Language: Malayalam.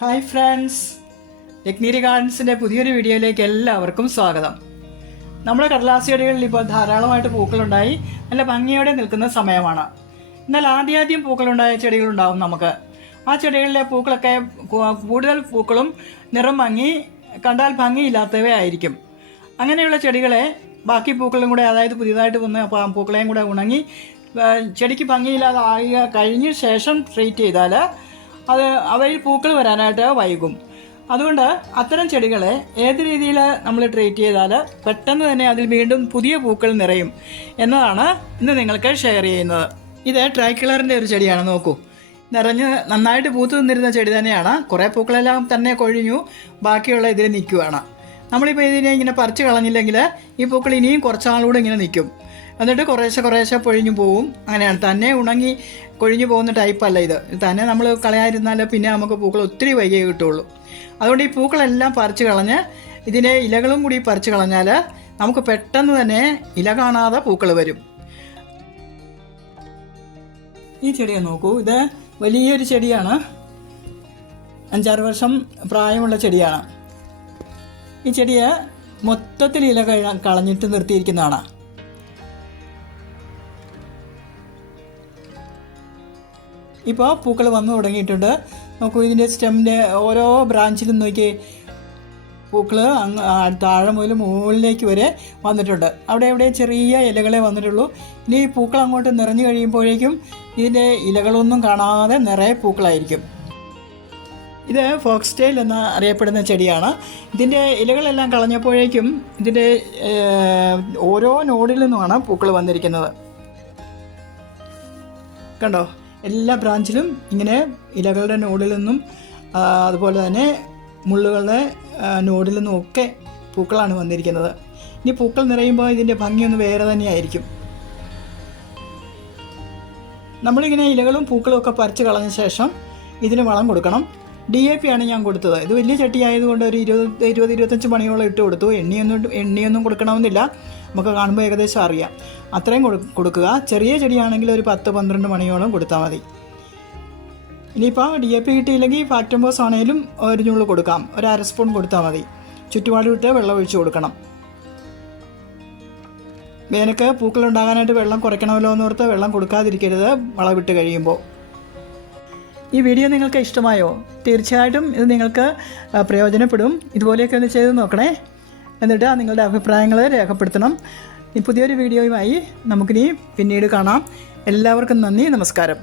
ഹായ് ഫ്രണ്ട്സ്, യഗ്നീരി ഗാർഡൻസിൻ്റെ പുതിയൊരു വീഡിയോയിലേക്ക് എല്ലാവർക്കും സ്വാഗതം. നമ്മുടെ കടലാസ് ചെടികളിൽ ഇപ്പോൾ ധാരാളമായിട്ട് പൂക്കളുണ്ടായി നല്ല ഭംഗിയോടെ നിൽക്കുന്ന സമയമാണ്. എന്നാൽ ആദ്യം പൂക്കളുണ്ടായ ചെടികളുണ്ടാവും നമുക്ക്. ആ ചെടികളിലെ പൂക്കളൊക്കെ കൂടുതൽ പൂക്കളും നിറം മങ്ങി കണ്ടാൽ ഭംഗിയില്ലാത്തവയായിരിക്കും. അങ്ങനെയുള്ള ചെടികളെ ബാക്കി പൂക്കളും കൂടെ, അതായത് പുതിയതായിട്ട് വന്ന പൂക്കളെയും കൂടെ ഉണങ്ങി ചെടിക്ക് ഭംഗിയില്ലാതെ കഴിഞ്ഞ ശേഷം ട്രീറ്റ് ചെയ്താൽ അവയിൽ പൂക്കൾ വരാനായിട്ട് വൈകും. അതുകൊണ്ട് അത്തരം ചെടികളെ ഏത് രീതിയിൽ നമ്മൾ ട്രീറ്റ് ചെയ്താൽ പെട്ടെന്ന് തന്നെ അതിൽ വീണ്ടും പുതിയ പൂക്കൾ നിറയും എന്നതാണ് ഇന്ന് നിങ്ങൾക്ക് ഷെയർ ചെയ്യുന്നത്. ഇത് ട്രൈക്കിളറിൻ്റെ ഒരു ചെടിയാണ്. നോക്കൂ, നിറഞ്ഞ് നന്നായിട്ട് പൂത്തു നിന്നിരുന്ന ചെടി തന്നെയാണ്. കുറേ പൂക്കളെല്ലാം തന്നെ കൊഴിഞ്ഞു, ബാക്കിയുള്ള ഇതിൽ നിൽക്കുകയാണ്. നമ്മളിപ്പോൾ ഇതിനെ ഇങ്ങനെ പറിച്ച് കളഞ്ഞില്ലെങ്കിൽ ഈ പൂക്കൾ ഇനിയും കുറച്ചാളൂടെ ഇങ്ങനെ നിൽക്കും. എന്നിട്ട് കുറേശ്ശെ പൊഴിഞ്ഞു പോവും. അങ്ങനെയാണ്, തന്നെ ഉണങ്ങി കൊഴിഞ്ഞു പോകുന്ന ടൈപ്പല്ല ഇത്. തന്നെ നമ്മൾ കളയാതിരുന്നാൽ പിന്നെ നമുക്ക് പൂക്കൾ ഒത്തിരി വൈകിയേ കിട്ടുള്ളൂ. അതുകൊണ്ട് ഈ പൂക്കളെല്ലാം പറിച്ച് കളഞ്ഞ് ഇതിൻ്റെ ഇലകളും കൂടി പറിച്ച് കളഞ്ഞാൽ നമുക്ക് പെട്ടെന്ന് തന്നെ ഇല കാണാതെ പൂക്കൾ വരും. ഈ ചെടിയെ നോക്കൂ, ഇത് വലിയൊരു ചെടിയാണ്. 5-6 വർഷം പ്രായമുള്ള ചെടിയാണ്. ഈ ചെടിയെ മൊത്തത്തിൽ ഇല കളഞ്ഞിട്ട് നിർത്തിയിരിക്കുന്നതാണ്. ഇപ്പോൾ പൂക്കൾ വന്നു തുടങ്ങിയിട്ടുണ്ട്. നോക്കൂ, ഇതിൻ്റെ സ്റ്റെമ്മിൻ്റെ ഓരോ ബ്രാഞ്ചിലും നോക്കി പൂക്കൾ താഴെ മുതൽ മുകളിലേക്ക് വരെ വന്നിട്ടുണ്ട്. അവിടെ ചെറിയ ഇലകളെ വന്നിട്ടുള്ളൂ. ഇനി ഈ പൂക്കൾ അങ്ങോട്ട് നിറഞ്ഞു കഴിയുമ്പോഴേക്കും ഇതിൻ്റെ ഇലകളൊന്നും കാണാതെ നിറയെ പൂക്കളായിരിക്കും. ഇത് ഫോക്സ് ടെയിൽ എന്ന് അറിയപ്പെടുന്ന ചെടിയാണ്. ഇതിൻ്റെ ഇലകളെല്ലാം കളഞ്ഞപ്പോഴേക്കും ഇതിൻ്റെ ഓരോ നോഡിൽ നിന്നുമാണ് പൂക്കൾ വന്നിരിക്കുന്നത്. കണ്ടോ, എല്ലാ ബ്രാഞ്ചിലും ഇങ്ങനെ ഇലകളുടെ നോഡിൽ നിന്നും അതുപോലെ തന്നെ മുള്ളുകളുടെ നോഡിൽ നിന്നും ഒക്കെ പൂക്കളാണ് വന്നിരിക്കുന്നത്. ഇനി പൂക്കൾ നിറയുമ്പോൾ ഇതിൻ്റെ ഭംഗിയൊന്ന് വേറെ തന്നെയായിരിക്കും. നമ്മളിങ്ങനെ ഇലകളും പൂക്കളും ഒക്കെ പറിച്ച് കളഞ്ഞ ശേഷം ഇതിന് വളം കൊടുക്കണം. DAP ആണ് ഞാൻ കൊടുത്തത്. ഇത് വലിയ ചട്ടി ആയതുകൊണ്ട് ഒരു 20-25 മണിയോളം ഇട്ട് കൊടുത്തു. എണ്ണിയൊന്നും കൊടുക്കണമെന്നില്ല, നമുക്ക് കാണുമ്പോൾ ഏകദേശം അറിയാം. അത്രയും കൊടുക്കുക. ചെറിയ ചെടിയാണെങ്കിൽ ഒരു 10-12 മണിയോളം കൊടുത്താൽ മതി. ഇനിയിപ്പോൾ DAP കിട്ടിയില്ലെങ്കിൽ ഫാക്ടംബോസ് ആണെങ്കിലും ഒരു ഞുള്ളു കൊടുക്കാം. ഒരു 1/2 സ്പൂൺ കൊടുത്താൽ മതി. ചുറ്റുപാട് വിട്ട് വെള്ളം ഒഴിച്ച് കൊടുക്കണം. വേനൽക്ക് പൂക്കളുണ്ടാകാനായിട്ട് വെള്ളം കുറയ്ക്കണമല്ലോ എന്നോർത്ത് വെള്ളം കൊടുക്കാതിരിക്കരുത് വളമിട്ട് കഴിയുമ്പോൾ. ഈ വീഡിയോ നിങ്ങൾക്ക് ഇഷ്ടമായോ? തീർച്ചയായിട്ടും ഇത് നിങ്ങൾക്ക് പ്രയോജനപ്പെടും. ഇതുപോലെയൊക്കെ ഒന്ന് ചെയ്ത് നോക്കണേ. എന്നിട്ട് നിങ്ങളുടെ അഭിപ്രായങ്ങൾ രേഖപ്പെടുത്തണം. ഈ പുതിയൊരു വീഡിയോയുമായി നമുക്കിനി പിന്നീട് കാണാം. എല്ലാവർക്കും നന്ദി, നമസ്കാരം.